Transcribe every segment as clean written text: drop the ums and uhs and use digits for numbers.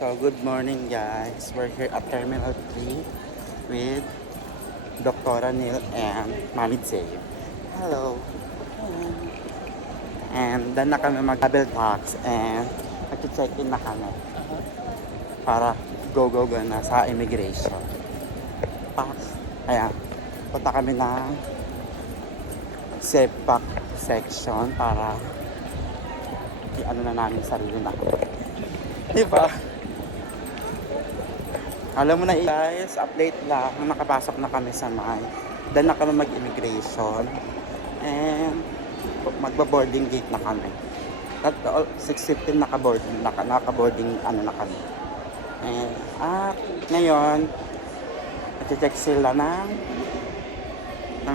So, good morning guys. We're here at Terminal 3 with Dr. Neil and Mami J. Hello. And then na kami mag-double tax and mag-check-in na kami para go na sa immigration. Ayan, punta kami ng SafePack section para i-ano na namin sarili na. Diba? Alam mo na guys, update lang. Nakapasok na kami sa May. Then na kami mag-immigration. And magba-boarding gate na kami. At 6:15 naka-boarding ano na kami. And ngayon, check sila ng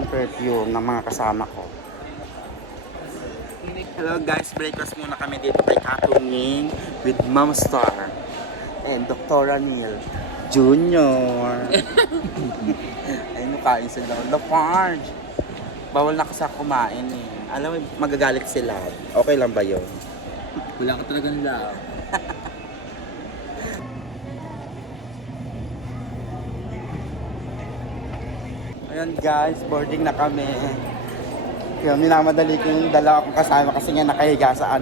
perfume ng mga kasama ko. Hello guys, breakfast muna kami dito kay Katuning with Mom Star and Dr. Neil Junior. Ayun, kain sila. Lafarge. Bawal na kasi kumain eh. Alam mo, magagalit sila. Okay lang ba yun? Wala ka talagang love. Ayan guys, boarding na kami. Kaya minamadali ko yung dalawa kong kasama kasi nga nakahiga sa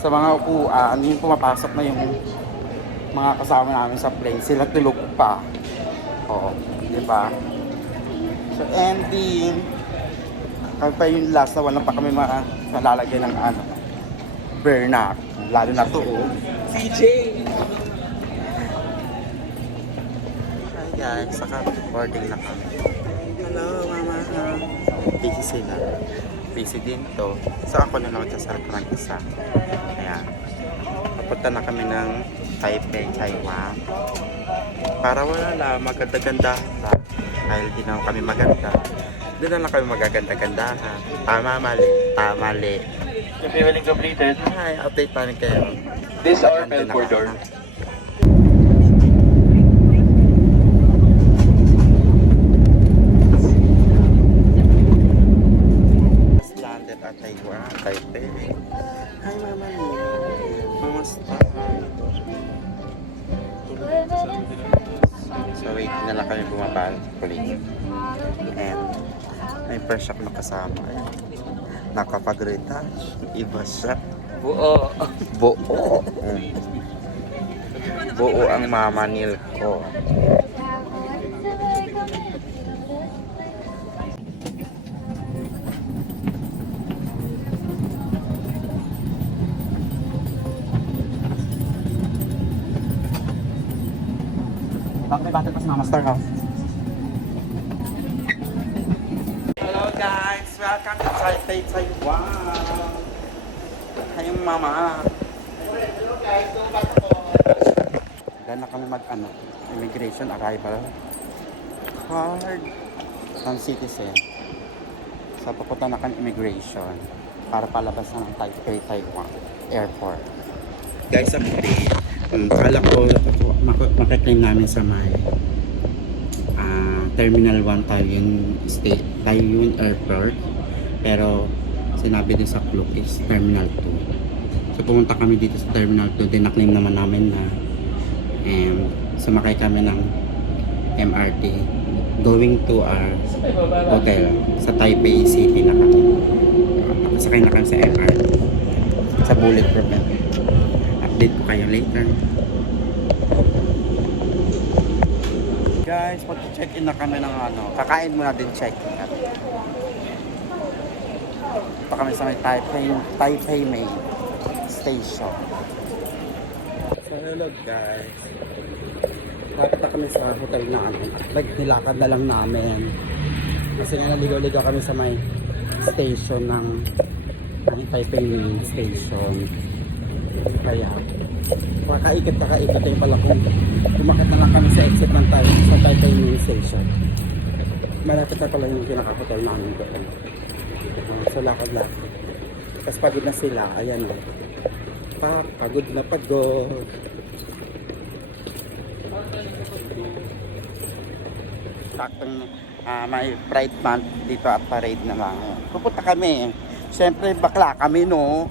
sa mga upuan. Yung pumapasok na yung mga kasama namin sa plane. Sila tulog pa. Oo, di ba? So ending, kami pa yung last na wala pa kami malalagay ng burnout. Lalo na to. CJ! Hi guys, saka boarding na kami. Hello mama. Busy sila. Busy din to. So ako na naman sa ng isa. Ayan. Papunta na kami ng Taipei, Taiwan. Para wala lang, maganda-ganda lang. Dahil di naman kami maganda. Doon na lang kami magaganda-gandahan. Tama, mali. If you willing completed, Hi, update pa rin kayo. this our Melbourne door. Landed at Taiwan, Taipei. Hi, Mama. Mama Star. So, wait na lang kami bumaba ulit. And, may fresh up na kasama. Nakapag-retouch. Iba siya. Buo. Buo. Buo ang Mama Neil ko. Bakit may battle pa si Mama Star House? Hello guys! Welcome to Taipei, Taiwan! Kayong mama! Hello guys! So back po! Dahil na kami immigration arrival card ng citizen. So papunta na kami immigration para palabas na ng Taipei, Taiwan Airport. Guys, update. Kala ko makaklaim namin sa may Terminal 1 Taoyuan Airport, pero sinabi din sa clock is Terminal 2. So pumunta kami dito sa Terminal 2, din na-claim naman namin na sumakay kami ng MRT going to our hotel sa Taipei City na kami. Nakasakay na kami sa MRT sa Bulletproof. Update ko kayo later. Guys, mag-check-in na kami ng kakain muna din check-in kami. Pa kami sa may Taipei Main Station. So hello guys. Lapit na kami sa hotel namin. Nilakad na lang namin. Kasi nga naligaw-ligaw kami sa may station ng Taipei Main Station. Kaya kakaikot yung pala kung umakit na lang kami sa exit ng sa Taipei Main Station. Malapit na pala yung pinaka-hotel namin doon. So lakad-lakad. Tapos pagod na sila. Ayan o. Pagod na pagod. Saktong may Pride Month dito at parade na lang. Pupunta kami. Siyempre bakla kami no.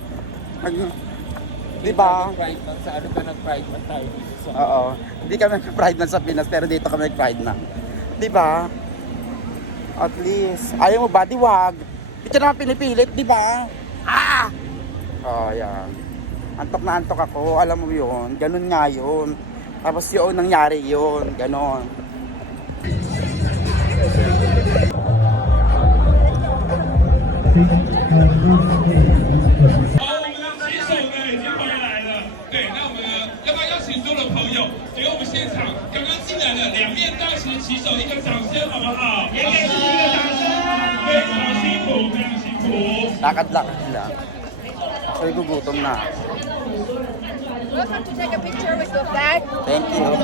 Di ba? Pride man sa ano ka nag-pride man tayo dito sa... Oo. Hindi kami nag-pride man sa Pinas, pero dito kami nag-pride na. Di ba? At least. Ayaw mo ba? Di wag. Hindi ka naman pinipilit, di ba? Ah! Oh, yan. Antok na antok ako. Alam mo yun. Ganun nga yun. Tapos yun, nangyari yun. Ganon. Lakad-lakad lang. So, gugutom na. Welcome to take a picture with your flag. Thank you.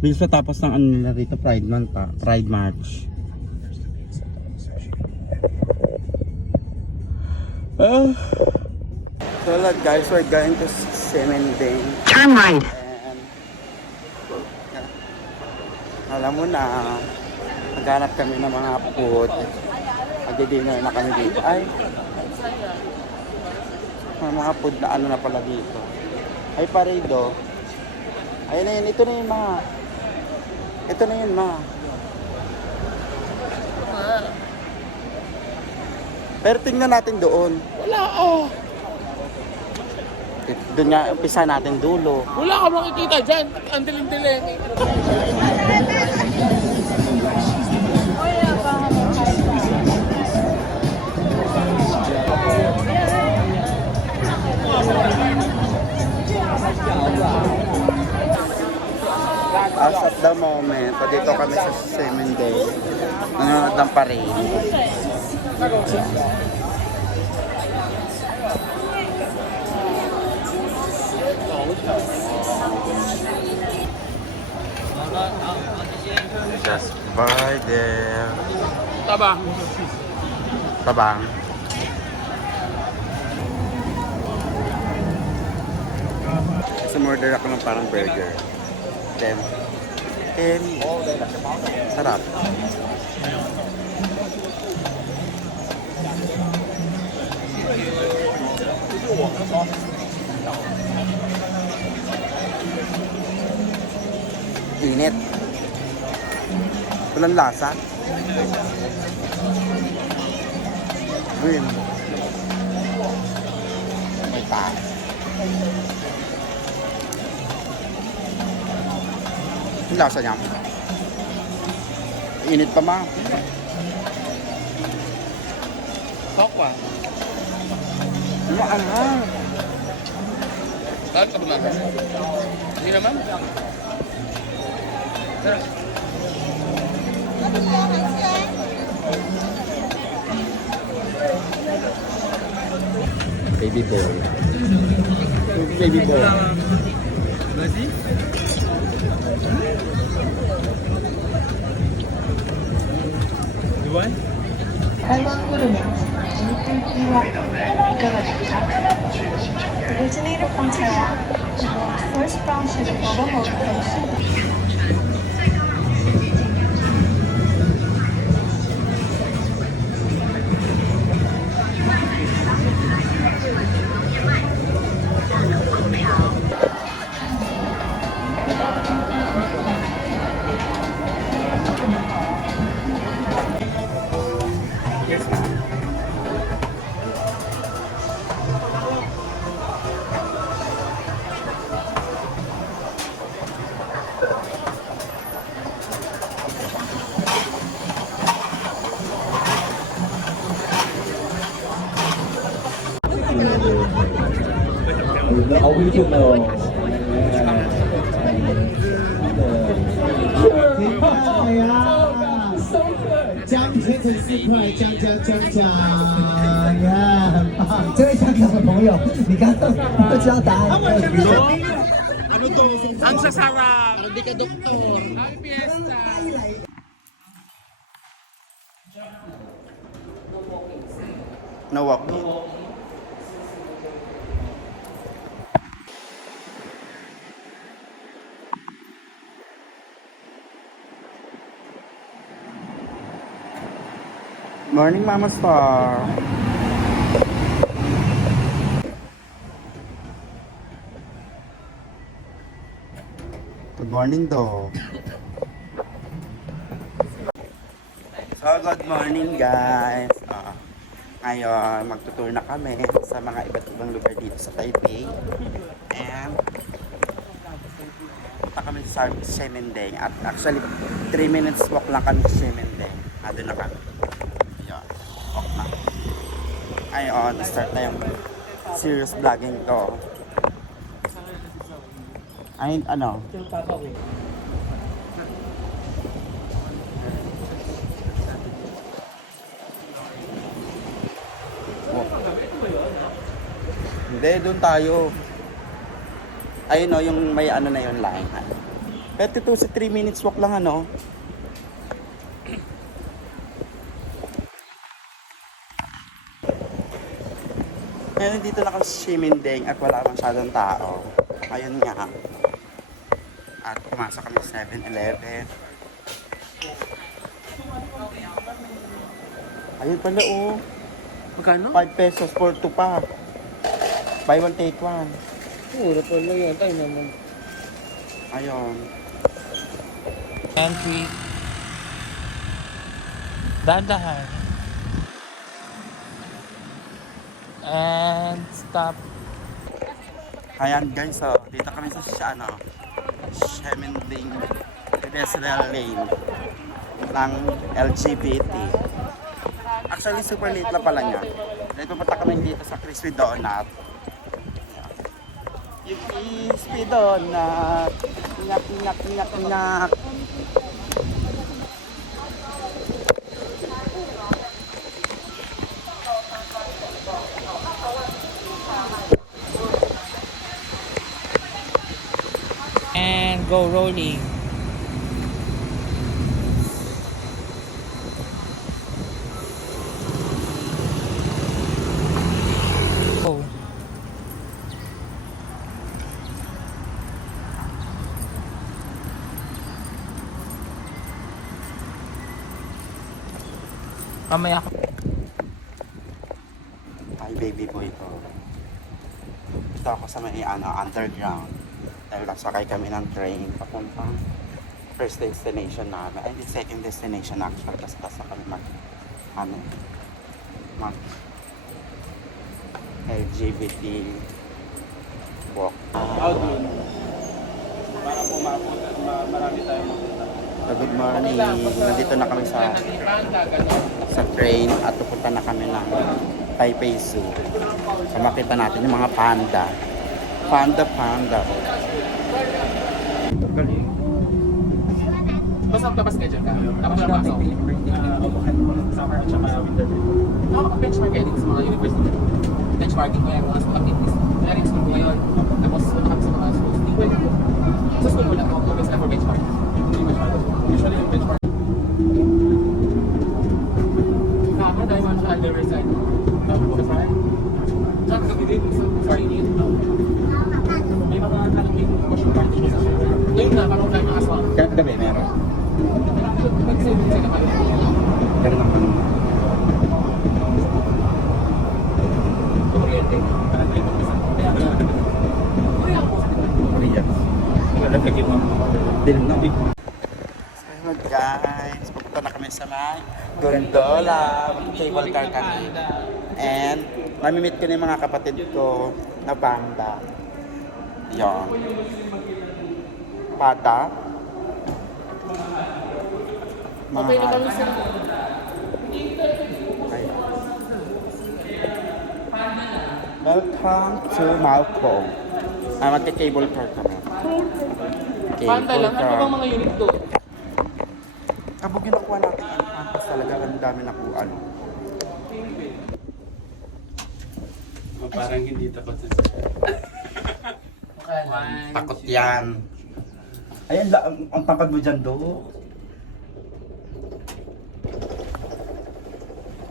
Bilis pa tapos ng ano nila rito, Pride Month pa, Pride March. So guys, we're going to Semending. Turn right. And alam mo na, naghanap kami ng mga food. Magdi-dinner na kami dito. Ay, may mga food na ano na pala dito. Ay, Paredo. Ayun na yun, ito na yun, ma. Ito na yun, ma. Pero tingnan natin doon. Wala oh! Doon nga, umpisa natin dulo. Wala ka makikita dyan. Ang dilim-dilim. As at the moment, dito kami sa Semending. Nanonood ng parade. Just by there. Tabang. Tabang. Sumorder ako ng parang burger. Then, sarap. Init. Walang lasa. Green. May taas. Yung lasa niya. Init pa, ma. Hokwa. Maanghang. Bakit ka ba naman? Hindi naman. Baby boy. Baby boy. Originated from Taiwan, the world's first brown sugar bubble location. original. 挺好呀，江天成块奖奖奖奖呀！这位香港的朋友，你刚刚不知道答案。 Ang sasarap! Hindi ka doktor. Happy Fiesta! No walking. Morning, Mama Star. Good morning, dog. So, good morning, guys. Ngayon, magtutour na kami sa mga iba't ibang lugar dito sa Taipei. And, punta kami sa Ximending. At actually, 3 minutes walk lang kami sa Ximending. Doon na kami. Ayan, walk na. Ayun, start na yung serious vlogging ko. Ay, ano? Hindi, doon tayo. Ayun o, yung may ano na yun line. Pero ito sa 3 minutes walk lang ano. Ngayon dito na kami sa Ximending at wala masyadong tao. Ayun nga. At pumasok kami sa 7-Eleven. Ayun pala oh. Magkano? 5 pesos for 2 pa. Buy one take one. Mura pala yan. Tayo naman. Ayun. Entry. Dandahan. And stop. Ayan guys, so dito kami sa Ximending pedestrian lane ng LGBT. Actually, super late lang pala niya. Dahil pupunta kami dito sa Crispy Donut. Yung Crispy Donut. Nyak, nyak, nyak, nyak. And go rolling. Oh. Mamaya ako. Ay, baby boy ko. Dito ako sa may underground. Dahil nasakay kami ng train papuntang first destination namin. Ay, hindi, second destination actually. Basta kami mag LGBT walk. Para pumapot at marami tayong makita. Good morning. Nandito na kami sa train at pupunta na kami ng Taipei Zoo. So makita natin yung mga panda. Panda. Basta magtabas ka dyan ka. Tapos na pasok. Summer at saka winter. Nakaka-benchmark kayo sa mga university. Benchmarking ko yan mga school activities. Kaya rin school ko ngayon. Tapos nakakap sa mga schools. Hindi ko yun. Sa school mo lang ako. Focus na for benchmark. Usually yung benchmark. Nakaka-dive on sa other side. Tapos right? Tsaka sa video sa Friday. May mga talagang motion party sa ngayon na, parang tayo mga aswang. Gabi meron. Mag-save sila pa rin. Ganun ang panong. Kuryente. Korea. Wala kagin mo. Dilim na. So guys, pupunta na kami sa may gondola. Cable car kami. And mamimit ko na yung mga kapatid ko na panda. Yan. Pata. Mahal. Ayan. Welcome to Malco. Magka-cable car kami. Panda lang. Ano bang mga unit doon? Kabog yung nakuha natin ang talaga ang dami na po ano. Parang hindi takot sa Takot yan. Ayan, ang tangkad mo dyan, do.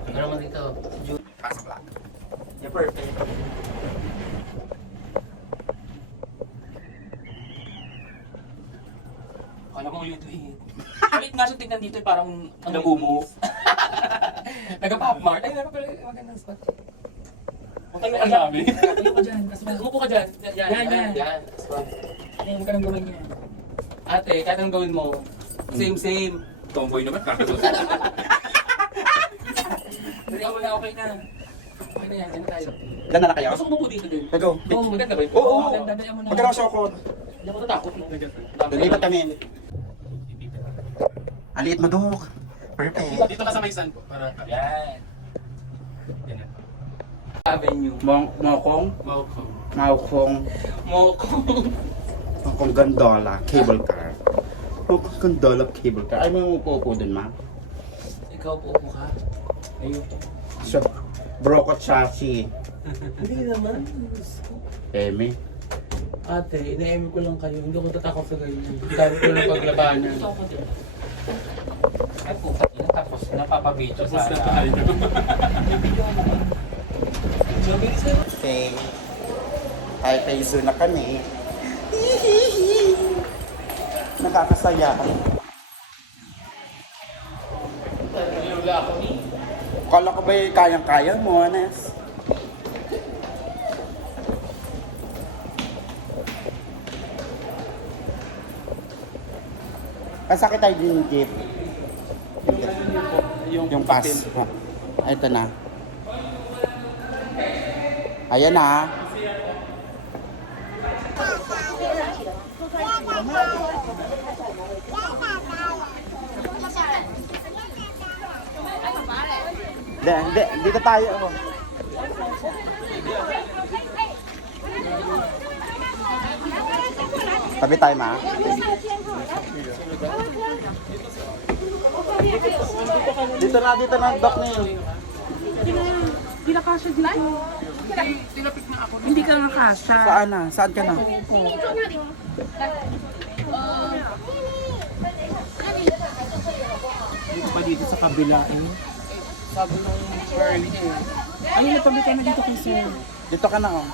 Ano naman dito? Pasok lang. Yeah, perfect. Kala ko ulit eh. Ulit nga siya tignan dito, parang ang nabubo. Nag-pop-mart. Ay, meron pala magandang spot. Huwag tayo ang dami. Ayaw ka dyan. Umupo ka dyan. Yan. Spot. Huwag ka nang gawin yan. Ate, kahit anong gawin mo, same. tomboy naman. Dali ako na, okay na. Okay na yan, yan tayo. Diyan na na kayo? Gusto ko umupo dito din. Go. Oo, maganda ba yun? Oo, Maganda, dali mo na. Magkano siya ako? Hindi ako natakot. Lipat kami. Aliit mo, Dok. Perfect. Dito ka sa may sun po. Para, Yan. yan na. Avenue. Mokong? Welcome. Maukong. Mokong gondola. Cable car. Mokong gondola cable car. Ay, may upo dun, ma. Ikaw po ka? Ayun. So, brokot chassis. Hindi naman. Eme. Ate, ina-eme ko lang kayo. Hindi ako tatakot sa ganyan. Dami ko lang paglabanan. Ay po, tapos napapabidyo Tapos na tayo. Okay. Taipei Zoo na kami. Nakakasaya. Lula ako ni. Kala ko ba yung kayang-kaya mo, Anes? Kasakit tayo din yung jeep. Yung pass. Ah, ito na. Ayan na. Hindi, dito tayo. Oh. Tabi tayo, ma. Dito na, Doc na yun. Hindi na kasha dito. Hindi ka nakasha. Saan na? Saan ka na? Dito pa dito sa kabila eh. Sabi nung early eh. Ayun, natabi ka na dito kay sir. Dito ka na, oh.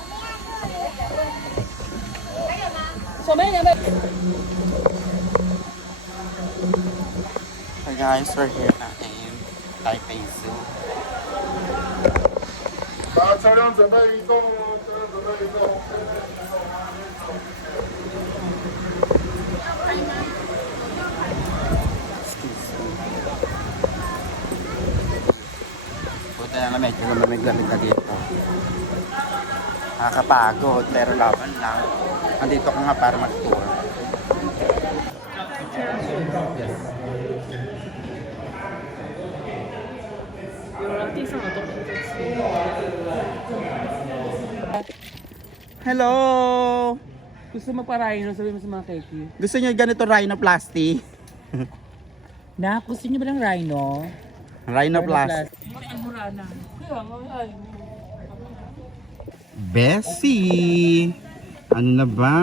Hi guys, we're here na in Taipei Zoo. Excuse me. Buti na medyo lamig-lamig na dito. Nakakapagod, pero laban lang. Andito ka nga para mag-tour. Hello! Gusto magpa-rhino, sabi mo sa mga keki. Gusto niyo ganito rhinoplasty? Na, gusto niyo ba ng rhino? Rhinoplasty. Ang mura na. Bessie! Ano na ba?